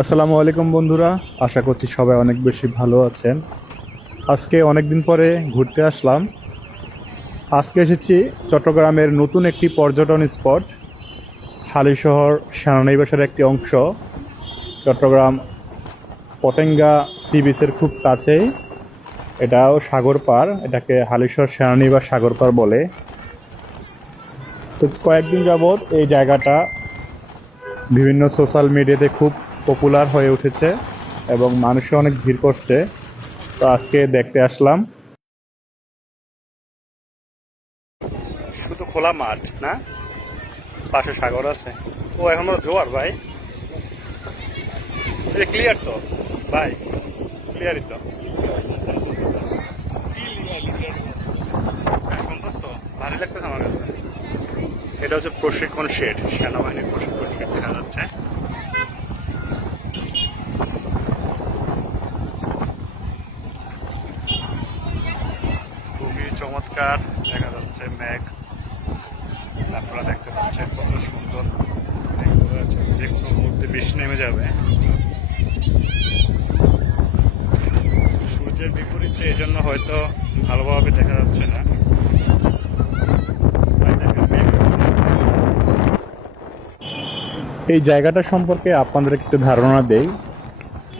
আসসালামু আলাইকুম বন্ধুরা, আশা করছি সবাই অনেক বেশি ভালো আছেন। আজকে অনেকদিন পরে ঘুরতে আসলাম। আজকে এসেছি চট্টগ্রামের নতুন একটি পর্যটন স্পট, হালিশহর সেনানিবাসের একটি অংশ। চট্টগ্রাম পতেঙ্গা সি বিচের খুব কাছেই। এটাও সাগর পার, এটাকে হালিশহর সেনানিবাস সাগর পার বলে। তো কয়েকদিন যাবৎ এই জায়গাটা বিভিন্ন সোশ্যাল মিডিয়াতে খুব পপুলার হয়ে উঠেছে এবং মানুষও অনেক ভিড় করছে। তো আজকে দেখতে আসলাম। শুধু খোলা মাঠ না, পাশে সাগর আছে। ও এখনো জোয়ার ভাই, এটা ক্লিয়ার তো ভাই, ক্লিয়ারই তো। হ্যাঁ, সুন্দর তো, ভালো লাগতেছে আমার কাছে। এটা হচ্ছে প্রশিক্ষণ শেড, সেনাবাহিনীর প্রশিক্ষণ শেড দেখা যাচ্ছে। খুবই চমৎকার দেখা যাচ্ছে মেঘ, আপনারা দেখতে পাচ্ছেন কত সুন্দর মেঘ ধরে আছে, যে কোনো মুহূর্তে বৃষ্টি নেমে যাবে। সূর্যের বিপরীতে এই জন্য হয়তো ভালোভাবে দেখা যাচ্ছে না। এই জায়গাটা সম্পর্কে আপনাদের একটু ধারণা দেই।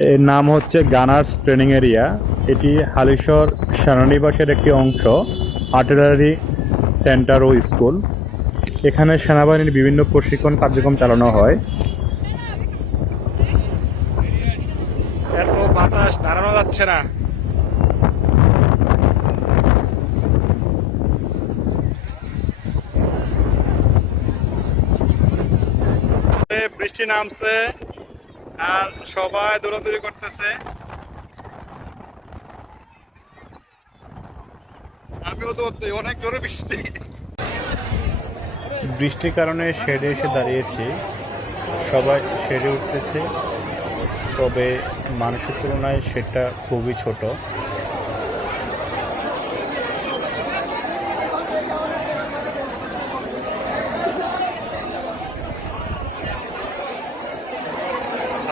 এর নাম হচ্ছে গানার্স ট্রেনিং এরিয়া। এটি হালিশহর সেনানিবাসের একটি অংশ, আর্টিলারি সেন্টার ও স্কুল। এখানে সেনাবাহিনীর বিভিন্ন প্রশিক্ষণ কার্যক্রম চালানো হয়। এত বাতাস দাঁড়ানো যাচ্ছে না। বৃষ্টি নামছে আর সবাই দৌড়াদৌড়ি করতেছে। আমিও দৌড়তে, অনেক জোরে বৃষ্টি। বৃষ্টির কারণে শেডে এসে দাঁড়িয়েছি, সবাই শেডে উঠতেছে, তবে মানুষের তুলনায় শেডটা খুবই ছোট।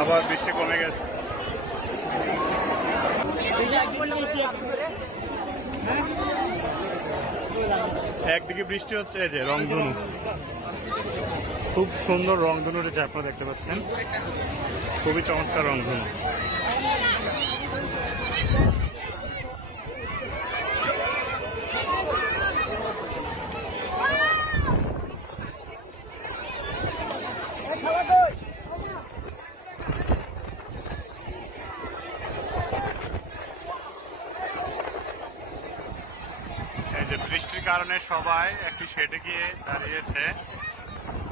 আবার বৃষ্টি কমে গেছে। একদিকে বৃষ্টি হচ্ছে, এই যে রংধনু, খুব সুন্দর রংধনু উঠেছে, আপনারা দেখতে পাচ্ছেন, খুবই চমৎকার রংধনু। এই যে বৃষ্টির কারণে সবাই একটি শেডে গিয়ে দাঁড়িয়েছে,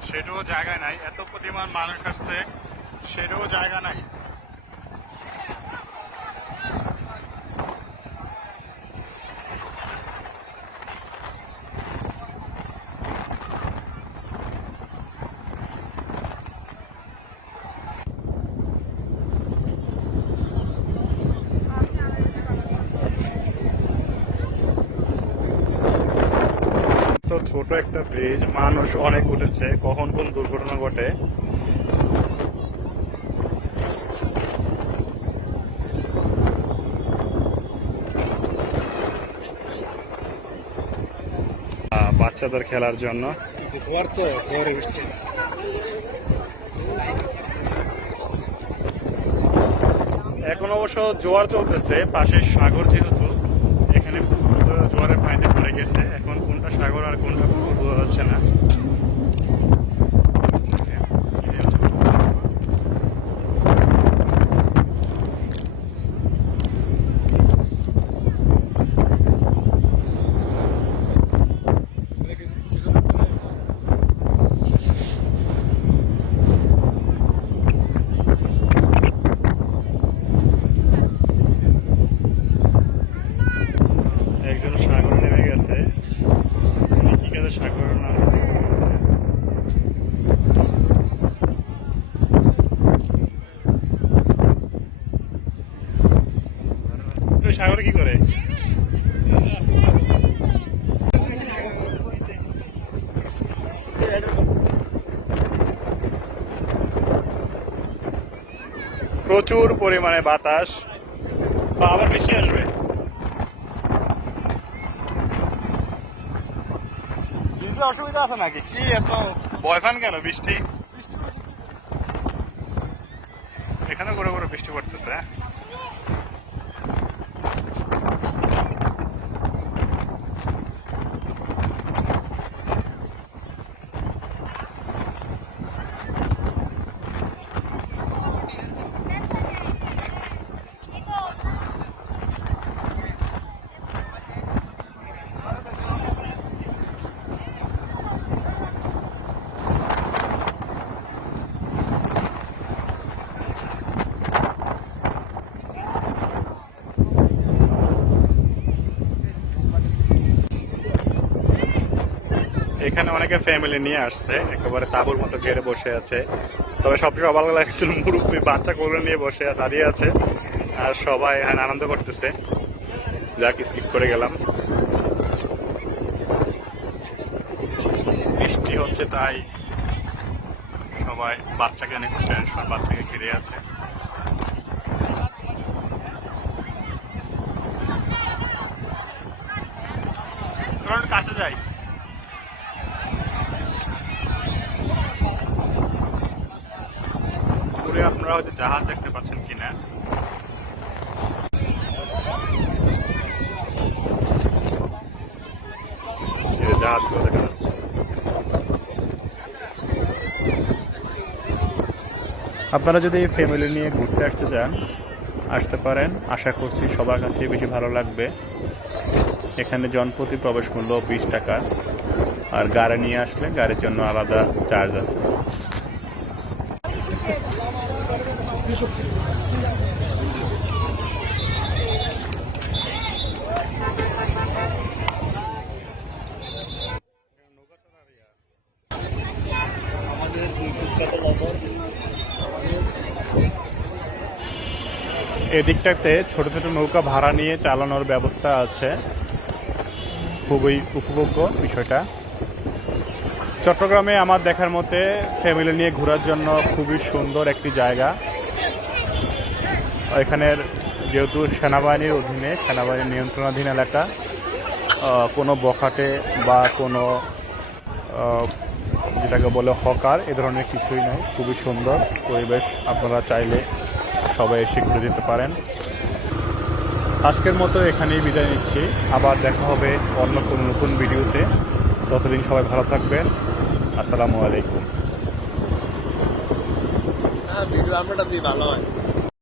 সেটাও জায়গা নাই, এত পরিমাণ মানুষ আসছে, সেটাও জায়গা নাই। তো ছোট একটা ব্রিজ, মানুষ অনেক উঠেছে, কখন কোন দুর্ঘটনা ঘটে। বাচ্চাদের খেলার জন্য। এখন অবশ্য জোয়ার চলতেছে, পাশে সাগর যেহেতু, এখানে জোয়ারের পানিতে ভরে গেছে। এখন কোনটা সাগর আর কোনটা পুকুর বোঝা যাচ্ছে না। একজন সাগরে নেমে গেছে, কি কাজে সাগরের নাম সাগরে কি করে? প্রচুর পরিমাণে বাতাস, বা আবার বৃষ্টি আসবে। বুঝলে অসুবিধা আছে নাকি? কি এত ভয় পান কেন? বৃষ্টি এখানে করে করে বৃষ্টি পড়তেছে। এখানে অনেকে ফ্যামিলি নিয়ে আসছে, একেবারে তাঁবুর মতো ঘেরে বসে আছে। তবে সবচেয়ে অবাক লাগছিল মুরব্বী বাচ্চা কোলে নিয়ে বসে দাঁড়িয়ে আছে, আর সবাই এখানে আনন্দ করতেছে। যাক, স্কিপ করে গেলাম। বৃষ্টি হচ্ছে তাই সবাই বাচ্চাকে নিয়ে খুব টেনশন, বাচ্চাকে ঘিরে আছে। কাছে যাই। আপনারা হয়তো জাহাজ দেখতে পাচ্ছেন কিনা। জাহাজগুলো দেখা যাচ্ছে। আপনারা যদি ফ্যামিলি নিয়ে ঘুরতে আসতে চান, আসতে পারেন। আশা করছি সবার কাছে বেশি ভালো লাগবে। এখানে জনপ্রতি প্রবেশ মূল্য 20 টাকা, আর গাড়ি নিয়ে আসলে গাড়ির জন্য আলাদা চার্জ আছে। এদিকটাতে ছোট ছোট নৌকা ভাড়া নিয়ে চালানোর ব্যবস্থা আছে, খুবই উপভোগ্য বিষয়টা। চট্টগ্রামে আমার দেখার মতে ফ্যামিলি নিয়ে ঘোরার জন্য খুবই সুন্দর একটি জায়গা। এখানের যেহেতু সেনাবাহিনীর অধীনে, সেনাবাহিনীর নিয়ন্ত্রণাধীন এলাকা, কোনো বখাটে বা কোনো যেটাকে বলে হকার, এ ধরনের কিছুই নাই। খুবই সুন্দর পরিবেশ, আপনারা চাইলে সবাই এসে ঘুরে যেতে পারেন। আজকের মতো এখানেই বিদায় নিচ্ছি, আবার দেখা হবে অন্য কোনো নতুন ভিডিওতে। ততদিন সবাই ভালো থাকবেন। আসসালামু আলাইকুম। ভিডিও আমরা ভালো হয়।